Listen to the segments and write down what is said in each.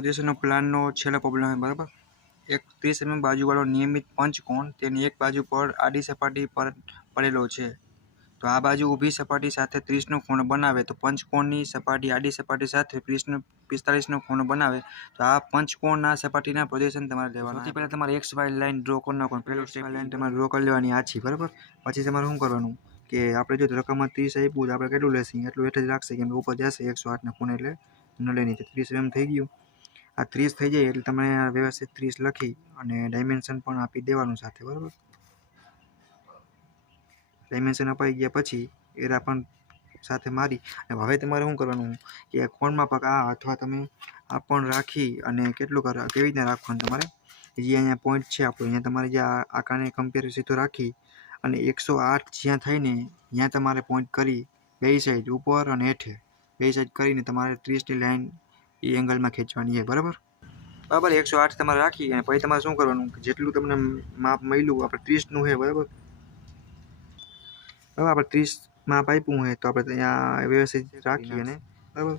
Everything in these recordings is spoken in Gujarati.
પ્રોજેક્શનનો પ્લાનનો છેલ્લો પ્રોબ્લેમ છે બરાબર. એક 30 mm બાજુવાળો નિયમિત પંચકોણ તેની એક બાજુ પર આડી સપાટી પર પડેલો છે. તો આ બાજુ ઊભી સપાટી સાથે 30નો ખૂણો બનાવે તો પંચકોણની સપાટી આડી સપાટી સાથે 45નો ખૂણો બનાવે તો આ પંચકોણના સપાટીના પ્રોજેક્શન તમારે લેવાના. સૌથી પહેલાં તમારે XY લાઈન ડ્રો કરી નાખવાનું. પહેલું સ્ટેપ લાઈન તમારે ડ્રો કરી લેવાની આ છે બરાબર. પછી તમારે શું કરવાનું કે આપણે જો રકમમાં 30 આપ્યું તો આપણે કેટલું લેશું એટલું હેઠ જ રાખશે કેમ કે ઉપર જશે 108ના ખૂણે એટલે ન લઈને 30 mm થઈ ગયું. આ 30 થઈ જાય એટલે તમે વ્યવસ્થિત 30 લખી અને ડાયમેન્શન પણ આપી દેવાનું સાથે બરાબર. ડાયમેન્શન અપાઈ ગયા પછી એરા પણ સાથે મારી અને હવે તમારે શું કરવાનું કે કોણમાં પગ આ અથવા તમે આ પણ રાખી અને કેટલું કેવી રીતના રાખવાનું તમારે જે અહીંયા પોઈન્ટ છે આપણો અહીંયા તમારે જે આકારને કમ્પેર સીધો રાખી અને 108 જ્યાં થઈને ત્યાં તમારે પોઈન્ટ કરી બે સાઈડ ઉપર અને હેઠે બે સાઈડ કરીને તમારે 30ની લાઈન એ એંગલમાં ખેંચવાની છે બરાબર. 108 તમારે રાખી અને પછી તમારે શું કરવાનું જેટલું તમને માપ મળ્યું આપણે 30નું છે બરાબર. હવે આપણે 30 માપ આપ્યું હોય તો આપણે અહીંયા વ્યવસ્થિત રાખીએ અને બરાબર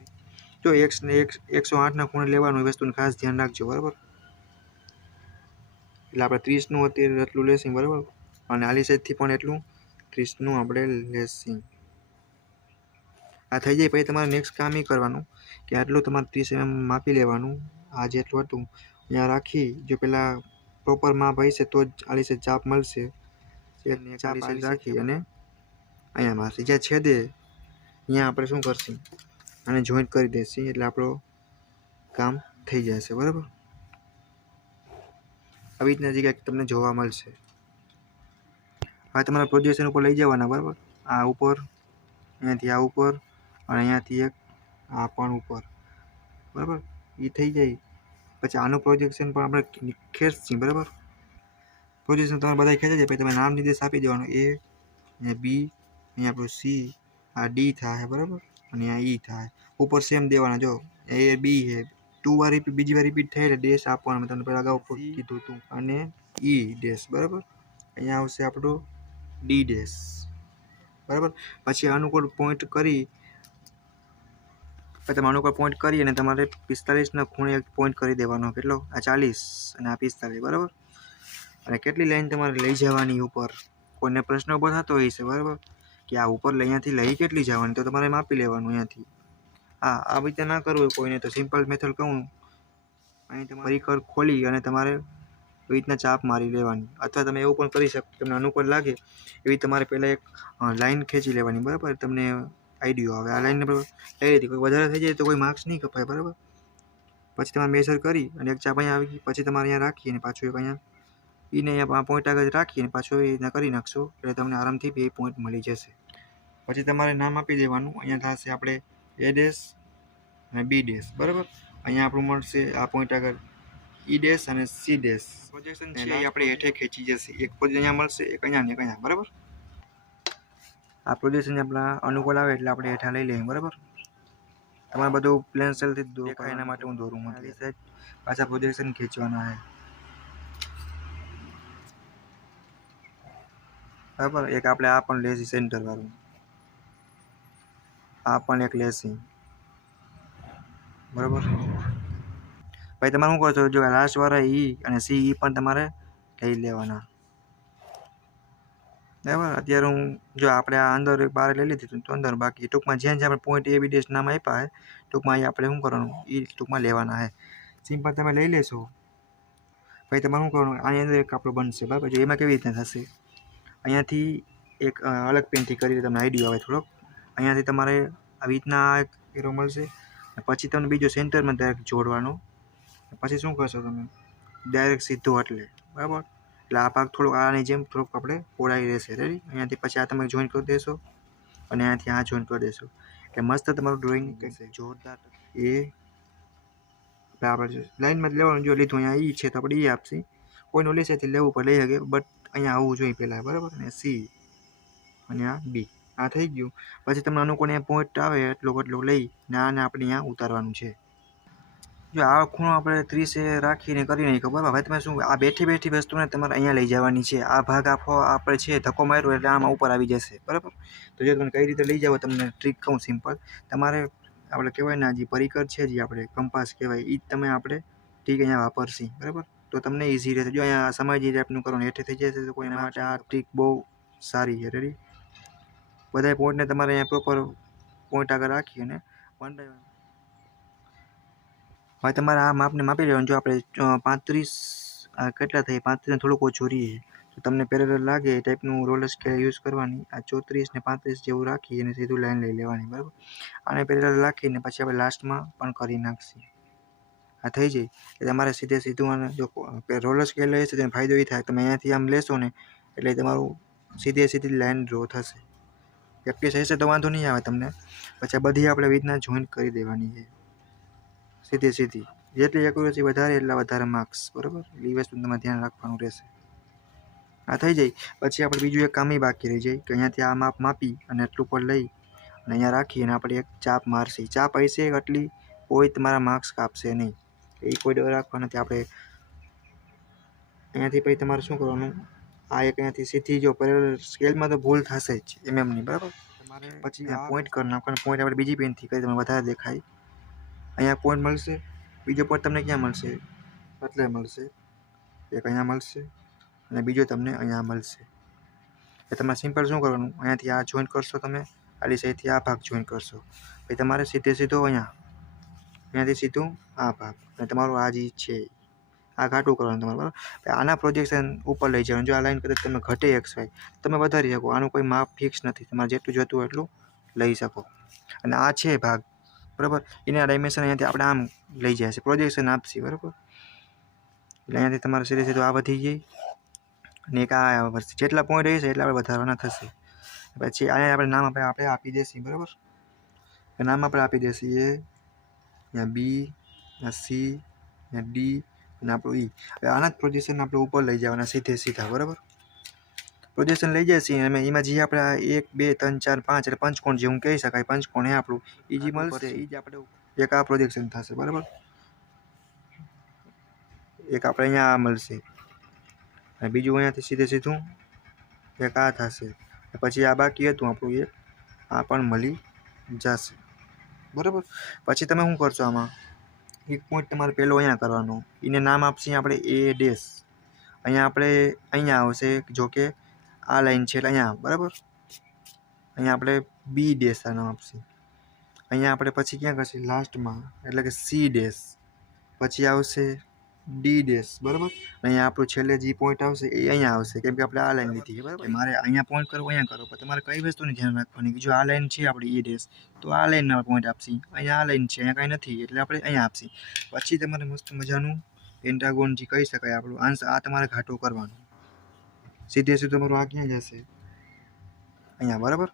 જો 108ના ખૂણે લેવાનું એ વસ્તુનું ખાસ ધ્યાન રાખજો બરાબર. એટલે આપણે 30નું અત્યારે એટલું લેશું બરાબર અને આલી સાઈડથી પણ એટલું 30નું આપણે લેશું. આ થઈ જાય પછી તમારે નેક્સ્ટ કામ એ કરવાનું કે આટલું તમારે 30 mm માપી લેવાનું. આ જેટલું હતું અહીંયા રાખી જો પેલા પ્રોપર માપ હશે તો જ આલી સાઈડ ચાપ મળશે. ચાપ સાઈડ રાખી અને અહીંયા મારશે જ્યાં છેદે અહીંયા આપણે શું કરશું અને જોઈન્ટ કરી દઈશું એટલે આપણું કામ થઈ જશે બરાબર. આવી રીતના જગ્યા તમને જોવા મળશે. હવે તમારા પ્રોજેક્શન ઉપર લઈ જવાના બરાબર. આ ઉપર અહીંયાથી આ ઉપર અને અહીંયાથી એક આ પણ ઉપર બરાબર. એ થઈ જાય પછી આનું પ્રોજેક્શન પણ આપણે ખેંચશું બરાબર. પ્રોજેક્શન તમારે બધા ખેંચાઈ જાય પછી તમે નામ નિર્દેશ આપી દેવાનો A અહીંયા B અહીંયા આપણું C આ D થાય બરાબર અને આ E થાય. ઉપર સેમ દેવાના જો A B છે 2 વાર બીજી વાર રિપીટ થાય એટલે ડેશ આપવાનું મેં તમને પહેલાં અગાઉ કીધું હતું અને E ડેશ બરાબર. અહીંયા આવશે આપણું D ડેશ બરાબર. પછી અનુકૂળ પોઈન્ટ કરી તમે અનુકૂળ પોઈન્ટ કરી અને તમારે 45ના ખૂણે એક પોઈન્ટ કરી દેવાનો કેટલો આ 40 અને આ 45 બરાબર. અને કેટલી લાઈન તમારે લઈ જવાની ઉપર કોઈને પ્રશ્ન ઊભો થતો હોય છે બરાબર કે આ ઉપર અહીંયાથી લઈ કેટલી જવાની તો તમારે માપી લેવાનું અહીંયાથી. આ રીતે ના કરવું હોય કોઈને તો સિમ્પલ મેથડ કહું અહીં તમારે પરિકર ખોલી અને તમારે એવી રીતના ચાપ મારી લેવાની અથવા તમે એવું પણ કરી શકો તમને અનુકૂળ લાગે એવી તમારે પહેલાં એક લાઈન ખેંચી લેવાની બરાબર. તમને આઈડિયો આવે આ લાઈનને લઈ લીધી કોઈ વધારે થઈ જાય તો કોઈ માર્ક્સ નહીં કપાય બરાબર. પછી તમારે મેઝર કરી અને એક ચાપ અહીંયા આવી ગઈ પછી તમારે અહીંયા રાખી અને પાછું એક અહીંયા એને અહીંયા પોઈન્ટ આગળ રાખી અને પાછું એ રીતના કરી નાખશો એટલે તમને આરામથી 2 પોઈન્ટ મળી જશે. પછી તમારે નામ આપી દેવાનું અહીંયા થશે આપણે A ડેશ અને B ડેશ બરાબર. અહીંયા આપણું મળશે આ પોઈન્ટ આગળ E ડેશ અને C ડેશ પ્રોજેક્શન છે એ આપણે હેઠે ખેંચી જશે. એક પોઈન્ટ અહીંયા મળશે એક અહીંયા ને એક અહીંયા બરાબર. આ પ્રોજેક્શન આપણા અનુકૂળ આવે એટલે આપણે હેઠા લઈ લઈએ બરાબર. તમારે બધું પ્લેન સેલથી જ દેખાય એના માટે હું દોરું આ સાઈડ પાછા પ્રોજેક્શન ખેંચવાના છે બરાબર. એક આપણે આ પણ લેસી સેન્ટર વાળું આ પણ એક લેસી બરાબર. પછી તમારે શું કરો છો જો લાસ્ટ વાળા E અને C E પણ તમારે લઈ લેવાના બરાબર. અત્યારે હું જો આપણે આ અંદર બહાર લઈ લીધી તો અંદર બાકી ટૂંકમાં જ્યાં જ્યાં આપણે પોઈન્ટ A B ડેશ નામ આપ્યા છે ટૂંકમાં અહીં આપણે શું કરવાનું એ ટૂંકમાં લેવાના છે. સિમ્પલ તમે લઈ લેશો પછી તમારે શું કરવાનું આની અંદર એક આપણો બનશે બરાબર. જો એમાં કેવી રીતના થશે અહીંયાથી એક અલગ પેનથી કરી તમને આઈડિયો આવે થોડોક. અહીંયાથી તમારે આવી રીતના એક એરો મળશે પછી તમને બીજો સેન્ટરમાં ડાયરેક્ટ જોડવાનો પછી શું કરશો તમે ડાયરેક્ટ સીધો એટલે બરાબર. એટલે આ ભાગ થોડોક આની જેમ થોડોક આપણે પહોળાઈ રહેશે રેડી. અહીંયાથી પછી આ તમે જોઈન્ટ કરી દેશો અને અહીંયાથી આ જોઈન્ટ કરી દેશો એટલે મસ્ત તમારું ડ્રોઈંગ કહેશે જોરદાર. એ આપણે લાઈનમાં જ લેવાનું જો લીધું અહીંયા E છે તો આપણે E આપશે કોઈનું લેશે થી લેવું પણ લઈ શકે બટ અહીંયા આવવું જોઈએ પહેલાં બરાબર. અને C અને આ B આ થઈ ગયું. પછી તમને અનુકૂળ અહીંયા પોઈન્ટ આવે એટલું લઈ ને આને આપણે અહીંયા ઉતારવાનું છે. જો આ ખૂણો આપણે 30 રાખીને કરી નહીં ખબર હવે તમે શું આ બેઠી વસ્તુને તમારે અહીંયા લઈ જવાની છે. આ ભાગ આખો આપણે છે ધક્કો માર્યો એટલે આમાં ઉપર આવી જશે બરાબર. તો જો તમે કઈ રીતે લઈ જાવ તમને ટ્રીક કહું સિમ્પલ તમારે આપણે કહેવાય ને જે પરિકર છે જે આપણે કંપાસ કહેવાય એ જ તમે આપણે ઠીક અહીંયા વાપરશી બરાબર તો તમને ઇઝી રહેશે જો અહીંયા સમય જે ટાઈપનું કરો ને હેઠે થઈ જશે તો કોઈના માટે આ ટ્રીક બહુ સારી છે રેડી બધા પોઈન્ટને તમારે અહીંયા પ્રોપર પોઈન્ટ આગળ રાખી અને હવે તમારે આ માપને માપી લેવાનું જો આપણે 35 કેટલા થાય 35 ને થોડુંક ઓછું રહીએ તો તમને પેરેલલ લાગે એ ટાઈપનું રોલર સ્કેલ યુઝ કરવાની આ 34 ને 35 જેવું રાખી અને સીધું લાઈન લઈ લેવાની બરાબર આને પેરેલલ રાખીને પછી આપણે લાસ્ટમાં પણ કરી નાખીએ આ થઈ જાય એટલે તમારે સીધે સીધું અને જો રોલર સ્કેલ લેશે તેનો ફાયદો એ થાય તમે અહીંયાથી આમ લેશો ને એટલે તમારું સીધી લાઈન ડ્રો થશે પ્રેક્ટિસ હશે તો વાંધો નહીં આવે તમને પછી આ બધી આપણે રીતના જોઈન્ટ કરી દેવાની છે સીધી જેટલી એક્યુરેસી વધારે એટલા વધારે માર્ક્સ બરાબર એ વસ્તુ તમારે ધ્યાન રાખવાનું રહેશે આ થઈ જાય પછી આપણે બીજું એક કામ બાકી રહી જાય કે અહીંયાથી આ માપ માપી અને એટલું પર લઈ અને અહીંયા રાખી અને આપણે એક ચાપ મારશી ચાપ હશે એટલી કોઈ તમારા માર્ક્સ કાપશે નહીં એ કોઈ ડર રાખવા નથી આપણે અહીંયાથી પછી તમારે શું કરવાનું આ એક અહીંયાથી સીધી જો પેરેલલ સ્કેલમાં તો ભૂલ થશે જ એમની બરાબર તમારે પછી આ પોઈન્ટ કરી નાખવાનું પોઈન્ટ આપણે બીજી પેનથી કરી તમને વધારે દેખાય અહીંયા પોઈન્ટ મળશે બીજો પોઈન્ટ તમને ક્યાં મળશે એટલે મળશે એક અહીંયા મળશે અને બીજો તમને અહીંયા મળશે એ તમારે સિમ્પલ શું કરવાનું અહીંયાથી આ જોઈન્ટ કરશો તમે આલી સાઈડથી આ ભાગ જોઈન્ટ કરશો પછી તમારે સીધો અહીંયાથી સીધું આ ભાગ અને તમારું આ જે છે આ ઘાટું કરવાનું તમારે બરાબર આના પ્રોજેક્શન ઉપર લઈ જવાનું જો આ લાઈન કદાચ તમે ઘટે XY તમે વધારી શકો આનું કોઈ માપ ફિક્સ નથી તમારે જેટલું જોતું હોય એટલું લઈ શકો અને આ છે ભાગ બરાબર એના ડાયમેન્શન અહીંયાથી આપણે આમ લઈ જાય છે પ્રોજેક્શન આપશે બરાબર એટલે અહીંયાથી તમારે સીધું આ વધી જાય અને એક આ વર્ષે જેટલા પોઈન્ટ રહેશે એટલા આપણે વધારવાના થશે પછી આને આપણે નામ આપણે આપી દઈશું બરાબર નામ આપણે આપી દઈશું અહીંયા B C D અને આપણું E હવે આના જ પ્રોજેક્શન આપણે ઉપર લઈ જવાના સીધા બરાબર પ્રોજેક્શન લઈ જશે અને એમાં જે આપણે 1 2 3 4 5 એટલે પંચકોણ જેવું કહી શકાય પંચકોણ એ આપણું એ જે મળશે એ જ આપણે એક આ પ્રોજેક્શન થશે બરાબર એક આપણે અહીંયા આ મળશે અને બીજું અહીંયાથી સીધું એક આ થશે પછી આ બાકી હતું આપણું એક આ પણ મળી જશે બરાબર પછી તમે શું કરશો આમાં એક પોઈન્ટ તમારે પહેલો અહીંયા કરવાનો એને નામ આપશે આપણે A ડેશ અહીંયા આવશે જો કે આ લાઈન છે એટલે અહીંયા બરાબર અહીંયા આપણે B ડેશ આ નામ આપશે અહીંયા આપણે પછી ક્યાં કરશે લાસ્ટમાં એટલે કે C ડેશ પછી આવશે D ડેશ બરાબર અહીંયા આપણું છેલ્લે જે પોઈન્ટ આવશે એ અહીંયા આવશે કેમ કે આપણે આ લાઈન લીધી છે બરાબર મારે અહીંયા પોઈન્ટ કરવો અહીંયા કરો પણ તમારે કઈ વસ્તુની ધ્યાન રાખવાની કે જો આ લાઈન છે આપણી E ડેશ તો આ લાઈનના પોઈન્ટ આપશે અહીંયા આ લાઈન છે અહીંયા કાંઈ નથી એટલે આપણે અહીંયા આપશે પછી તમારે મસ્ત મજાનું પેન્ટાગોન જે કહી શકાય આપણું આન્સર આ તમારે ઘાટું કરવાનું સીધે તમારું આ ક્યાં જશે અહીંયા બરાબર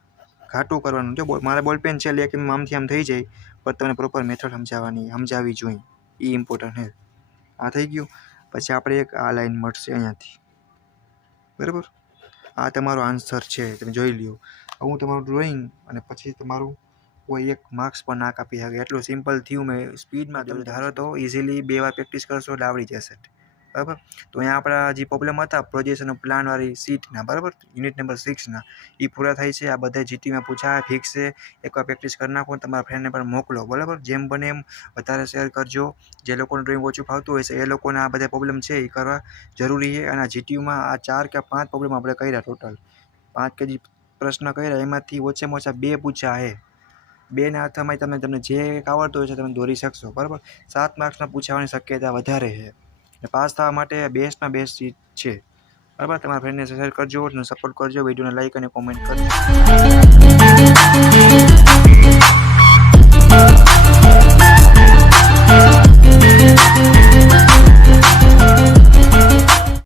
ઘાટું કરવાનું જો મારે બોલપેન છે એટલે કે આમથી આમ થઈ જાય પણ તમને પ્રોપર મેથડ સમજાવવી જોઈએ એ ઇમ્પોર્ટન્ટ છે આ થઈ ગયું પછી આપણે એક આ લાઈન મળશે અહીંયાથી બરાબર આ તમારો આન્સર છે તમે જોઈ લ્યો હું તમારું ડ્રોઈંગ અને પછી તમારું કોઈ એક માર્ક્સ પણ ના કાપી શકે એટલું સિમ્પલ થયું મેં સ્પીડમાં ધારો તો ઇઝીલી 2 વાર પ્રેક્ટિસ કરશો એટલે આવડી જશે બરાબર તો અહીંયા આપણા જે પ્રોબ્લેમ હતા પ્રોજેક્શન પ્લાનવાળી સીટના બરાબર યુનિટ નંબર 6ના એ પૂરા થાય છે આ બધા જીટીમાં પૂછાય ફિક્સ છે એકવાર પ્રેક્ટિસ કરી નાખો તમારા ફ્રેન્ડને પણ મોકલો બરાબર જેમ બને એમ વધારે શેર કરજો જે લોકોને ડ્રોઈંગ ઓછું ફાવતું હોય છે એ લોકોને આ બધા પ્રોબ્લેમ છે એ કરવા જરૂરી છે અને આ જીટીયુમાં આ 4 કે 5 પ્રોબ્લેમ આપણે કર્યા ટોટલ 5 કે જે પ્રશ્ન કર્યા એમાંથી ઓછામાં ઓછા 2 પૂછ્યા છે 2 ના અર્થમાં તમને જે આવડતું હોય છે તમે દોરી શકશો બરાબર 7 માર્ક્સના પૂછવાની શક્યતા વધારે છે પાસ થવા માટે બેસ્ટમાં બેસ્ટ ચીજ છે બરાબર તમારા ફ્રેન્ડને શેર કરજો અને સપોર્ટ કરજો વિડીયોને લાઈક અને કોમેન્ટ કરજો